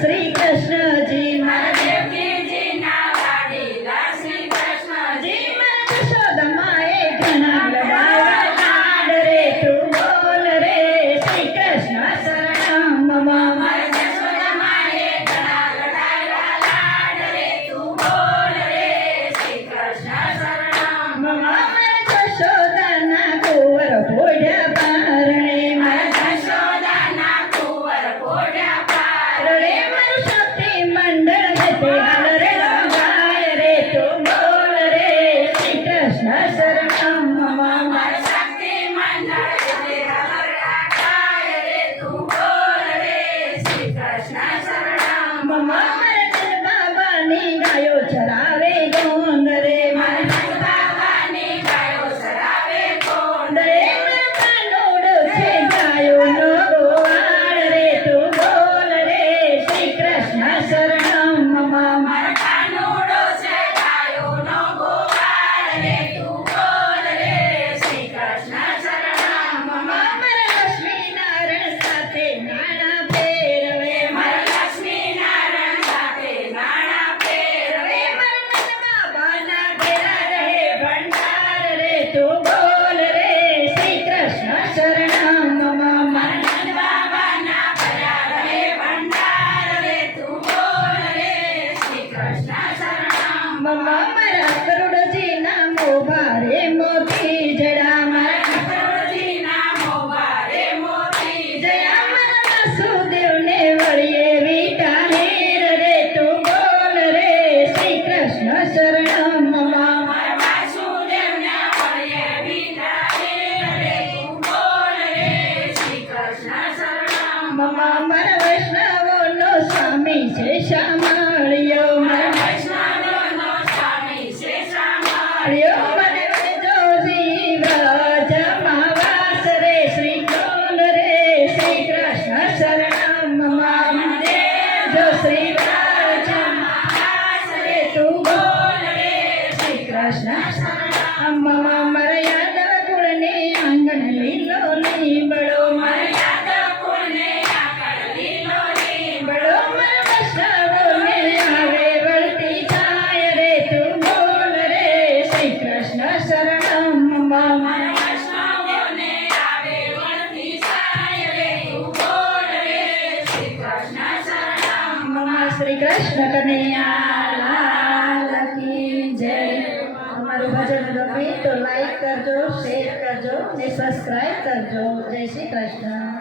Shri Krishna ગાયો ચરાવે ડોંગરે રે ભગવાને ગાયો ચરાવે ડોંગરે રે છે ગાયો રે મોતી જડા સુદેવને વળીએ વિટાને રે. તો બોલ રે. શ્રી કૃષ્ણ શરણ મમા સ્વામી છે શામાળિયો મારા કૃષ્ણ કનૈયા લાલ કી જય. તો લાઈક કરજો શેર કરજો ને સબસ્ક્રાઈબ કરજો. જય શ્રી કૃષ્ણ.